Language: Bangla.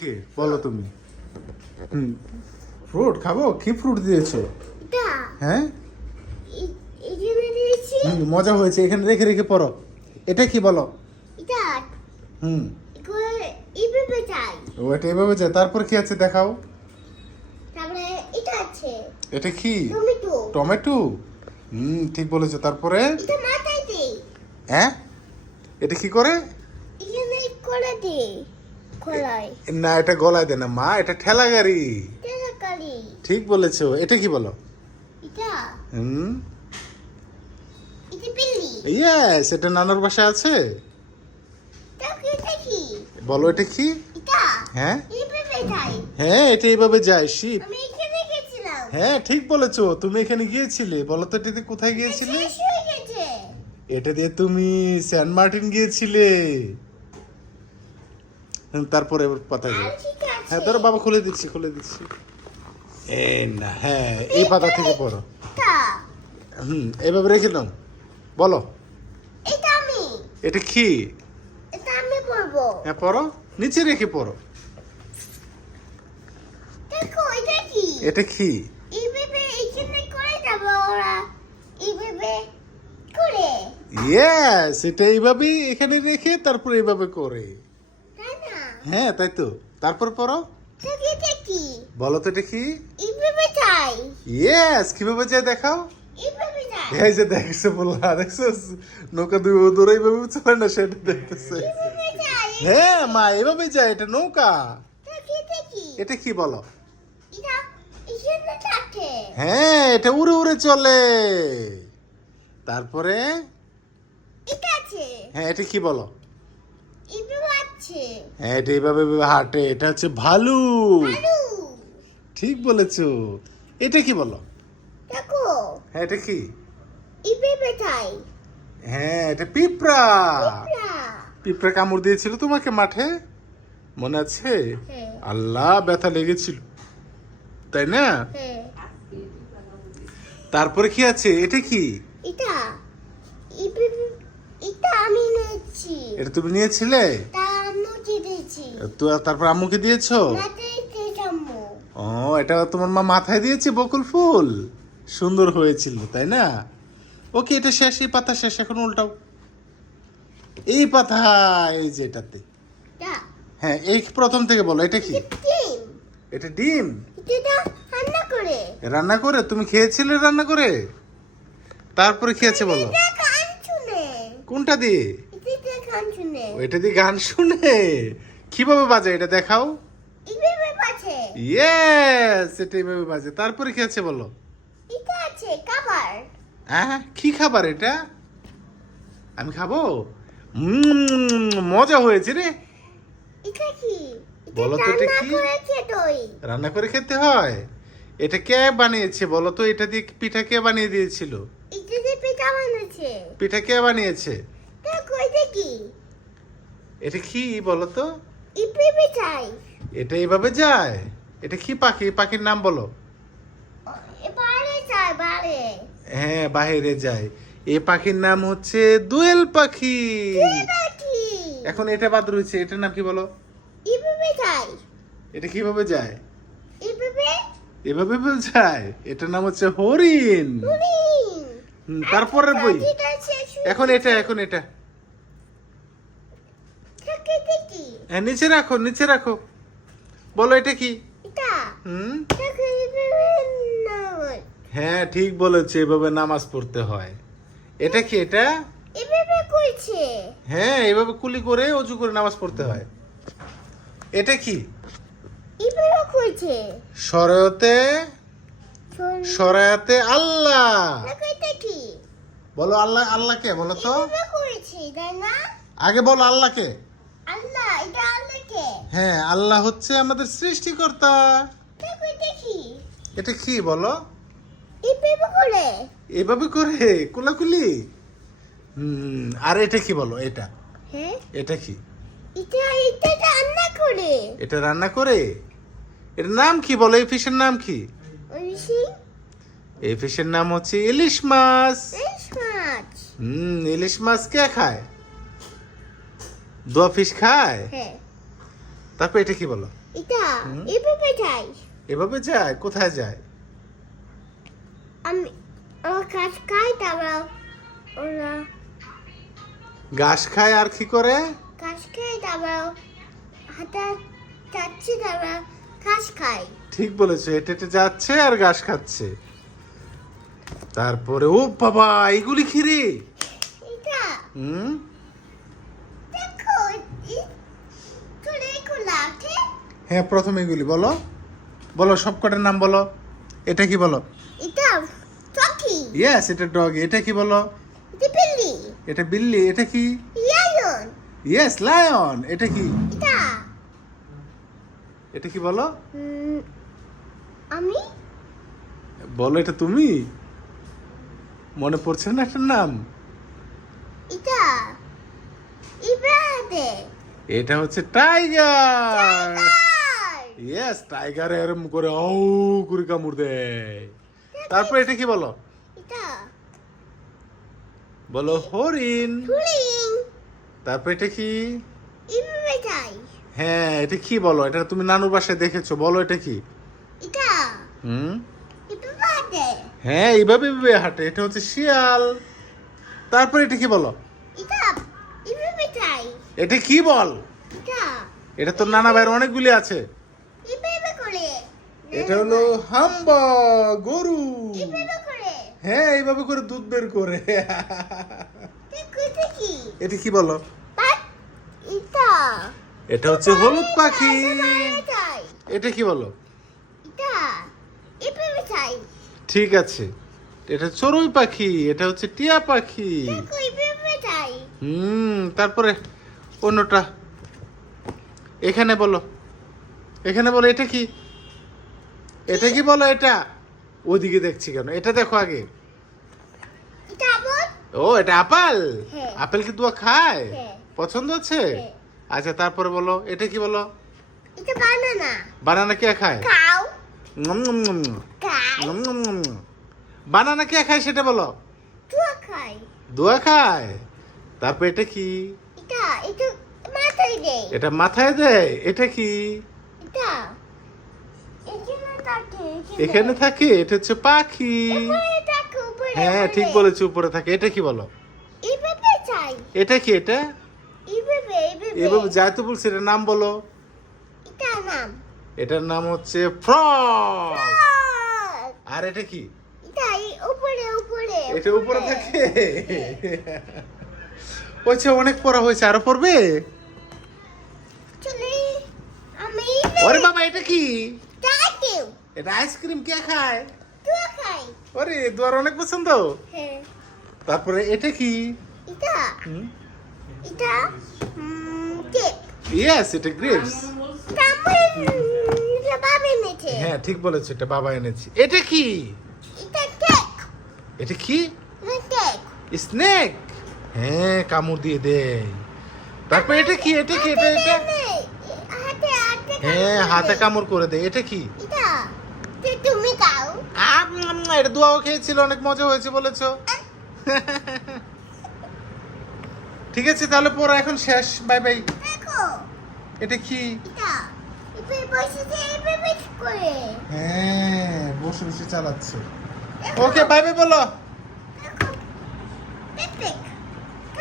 কি বলো তুমি? ফ্রুট খাবো? কি ফ্রুট দিয়েছো? হ্যাঁ, মজা হয়েছে। এখানে রেখে রেখে পড়ো। এটা কি বলো? হুম, ওটা এভাবে যায়। তারপর কি আছে দেখাও। এটা কি? টমেটো। ঠিক বলেছো। তারপরে হ্যাঁ, এটা কি করে? না, এটা গলায় দেয় না মা, এটা ঠেলা গাড়ি। ঠিক বলেছো। এটা কি বলো? হুম, ইয়েস, এটা নানার বাসায় আছে। বলো এটা কি? হ্যাঁ হ্যাঁ, এটা এইভাবে যায়, শিপ। হ্যাঁ, ঠিক বলেছো। তুমি এখানে গিয়েছিলে। বলো তো এটা দিয়ে কোথায় গিয়েছিলে? এটা দিয়ে তুমি সেন্ট মার্টিন গিয়েছিলে। তারপরে পাতা যায়। হ্যাঁ, ধরো বাবা, খুলে দিচ্ছি খুলে দিচ্ছি। এই না, হ্যাঁ, এই পাতা থেকে পড়ো। এইভাবে রেখে দাও। বলো এটা কি? হ্যাঁ, পড়ো। নিচে রেখে পড়ো। এটা কি? ইয়েস, এটা এইভাবেই এখানে রেখে তারপর এইভাবে করে। হ্যাঁ, তাই তো। তারপর পড়ো। বলো তো এটা কি? ইয়েস, কিভাবে যায় দেখাও। এই যে দেখছো, বললা দেখছো, নৌকা দূরে এইভাবে চলে না, সেটা দেখতেছে। হ্যাঁ মা, এভাবে যায়, এটা নৌকা। এটা কি বলো? হ্যাঁ, এটা উড়ে উড়ে চলে। তারপরে হ্যাঁ, এটা কি বলো? হ্যাঁ, এটা এইভাবে হাঁটে। এটা হচ্ছে ভালু। ঠিক বলেছো। এটা কি বলো? হ্যাঁ, এটা কি? হ্যাঁ, এটা পিঁপড়া। পিঁপড়া কামড় দিয়েছিল তোমাকে মাঠে, মনে আছে? আল্লাহ, ব্যথা লেগেছিল, তাই না? তারপরে কি আছে? এটা কি? এটা তুমি নিয়েছিলে? তো তারপর আম্মুকে দিয়েছো? ও, এটা তোমার মা মাথায় দিয়েছে বকুল ফুল। সুন্দর হয়েছিল, তাই না? ওকে, এটা শেষ। এই পাতা শেষ। এখন উল্টাও। এই পাতা, এই যে এটাতে। হ্যাঁ, এই প্রথম থেকে বলো। এটা কি? এটা ডিম। রান্না করে তুমি খেয়েছিলে? রান্না করে তারপরে কি আছে বলো? কোনটা দিয়ে? ওইটা দিয়ে গান শুনে। কিভাবে বাজে এটা দেখাও। ইয়েস, এটা এইভাবে বাজে। তারপরে কি আছে বলো? হ্যাঁ, কি খাবার এটা? আমি খাবো? মজা হয়েছে রে। বলো তো এটা কি? রান্না করে খেতে হয়। এটা কে বানিয়েছে বলো তো? এটা দিয়ে পিঠা কে বানিয়ে দিয়েছিল? পিঠা কে বানিয়েছে? এটা কি বলো তো? এটা এইভাবে যায়। এটা কি পাখি? পাখির নাম বলো। হ্যাঁ, বাইরে যায়। এই পাখির নাম হচ্ছে দোয়েল পাখি। এখন এটা বাদ রয়েছে। এটার নাম কি বলো? এটা কিভাবে যায়? এভাবে যায়। এটার নাম হচ্ছে হরিণ। তারপরের বই। এখন এটা হ্যাঁ, নিচে রাখো, নিচে রাখো। বলো এটা কি? হুম, হ্যাঁ, ঠিক বলেছে। এভাবে নামাজ পড়তে হয়। এটা কি? এটা হ্যাঁ, এভাবে কুলি করে অজু করে নামাজ পড়তে হয়। এটা কি? সরায়তে সরায়াতে আল্লাহ। বলো আল্লাহ। আল্লাহকে বলো তো। আগে বলো আল্লাহকে। হ্যাঁ, আল্লাহ হচ্ছে আমাদের সৃষ্টিকর্তা। এটা কি বলো? এভাবে করে কুলাকুলি। আর এটা কি বলো? এটা এটা কি? এটা রান্না করে। এটার নাম কি বলো? এই ফিশের নাম কি? এই ফিশের নাম হচ্ছে ইলিশ মাছ। ইলিশ মাছ কে খায়? দোয়া ফিশ খায়। তারপর এটা কি বলো? এটা এভাবে যাই। এভাবে যায়? কোথায় যায়? আমি আমার কাজ খাই, তারপর ওরা ঘাস খায় আর কি করে? কাজ খাই, তারপর হাঁটা যাচ্ছে, তারপর ঘাস খাই। ঠিক বলেছো, হেঁটে হেঁটে যাচ্ছে আর ঘাস খাচ্ছে। তারপরে ও বাবা, এগুলি কি রে? এটা হুম, দেখো, এগুলো আছে। হ্যাঁ, প্রথমে এগুলি বলো, বলো সবকটার নাম বলো। এটা কি বলো? এটা চকি। ইয়েস, এটা ডগ। এটা কি বলো? এটা বিল্লি। এটা বিল্লি। এটা কি? লায়ন। Yes, lion. এটা কি? এটা এটা কি বলো? আমি বলো, এটা তুমি? মনে পড়ছে না এটার নাম? এটা ইবাদে। এটা হচ্ছে টাইগার। ইয়েস, টাইগার এরম করে ও করে কামড় দেয়। তারপর এটা কি বলো? এটা বলো হরিণ। ফুলিং। তারপর এটা কি? ইবাদে যাই। হ্যাঁ, এটা কি বলো? এটা তুমি নানুর বাসায় দেখেছো, বলো এটা কি? এটা হুম, ইবাদে। হ্যাঁ, এইভাবে এইভাবে হাঁটে। এটা হচ্ছে শিয়াল। তারপর এটা কি বলো? এটা ইবাদে যাই। এটা কি বল? এটা এটা তো নানা ভাইয়ের অনেকগুলি আছে। ইবাদে করে। এটা হলো হাম্বা, গরু। ইবাদে করে। হ্যাঁ, এইভাবে করে দুধ বের করে। দেখো এটা কি? এটা কি বলো? বাট এটা এটা হচ্ছে হলুদ পাখি। ইবাদে যাই। এটা কি বলো? এটা ইবাদে যাই। ঠিক আছে, এটা চড়ুই পাখি। এটা হচ্ছে টিয়া পাখি। দেখো ইবাদে যাই। তারপরে অন্যটা এখানে বলো, এখানে বলো। এটা কি? এটা কি বলো? এটা ওদিকে দেখছি কেন? এটা দেখো আগে। এটা আবার ও, এটা আপেল। হ্যাঁ। আপেল কি তুয়া খায়? হ্যাঁ। পছন্দ আছে? হ্যাঁ। আচ্ছা, তারপরে বলো, এটা কি বলো? এটা বানানা। বানানা কে খায়? কাউ নম নম নম নম। কাই নম নম নম নম। বানানা কে খায় সেটা বলো? তুয়া খাই। দোয়া খায়। তারপর এটা কি? এটা এটা মাথায় দেয়। এটা মাথায় দেয়। এটা কি? এটা এখানে থাকে। এখানে থাকে। এটা হচ্ছে পাখি। উপরে থাকে, উপরে। হ্যাঁ, ঠিক বলেছো, উপরে থাকে। এটা কি বলো? এইভাবে চাই। এটা কি? এটা এইভাবে এইভাবে। এভাবে যায় তো বলছি। এটার নাম বলো। এটা নাম এটার নাম হচ্ছে ফ্রগ। ফ্রগ। আর এটা কি? এটা উপরে উপরে। এটা উপরে থাকে। হচ্ছে, অনেক পড়া হয়েছে, আরো পড়বে? চলে আমি ওরে বাবা, এটা কি? তাকেও এটা আইসক্রিম কে খায়? তুয়া খাই। ওরে, দুয়ার অনেক পছন্দ। হ্যাঁ। তারপরে এটা কি? এটা এটা টেপ। ইয়েস, এটা গ্রেপস। তারপরে এটা বাবে নেছে। হ্যাঁ, ঠিক বলেছো, এটা বাবা এনেছি। এটা কি? এটা টেক। এটা কি? টেক। স্নেক। হ্যাঁ, কামড় দিয়ে দেয়। তারপর এটা কি? এটা কি? এটা এটা হাতে হাতে। হ্যাঁ, হাতে কামড় করে দেয়। এটা কি? এটা তুমি খাও। এটা দোয়াও খেয়েছিল, অনেক মজা হয়েছে বলেছো। ঠিক আছে, তাহলে পড়া এখন শেষ। Bye bye. দেখো এটা কি? এটা এভাবে বসে এভাবে করে। হ্যাঁ, বসে বসে চালাচ্ছে। ওকে, বাই বাই বলো। দেখো পেপে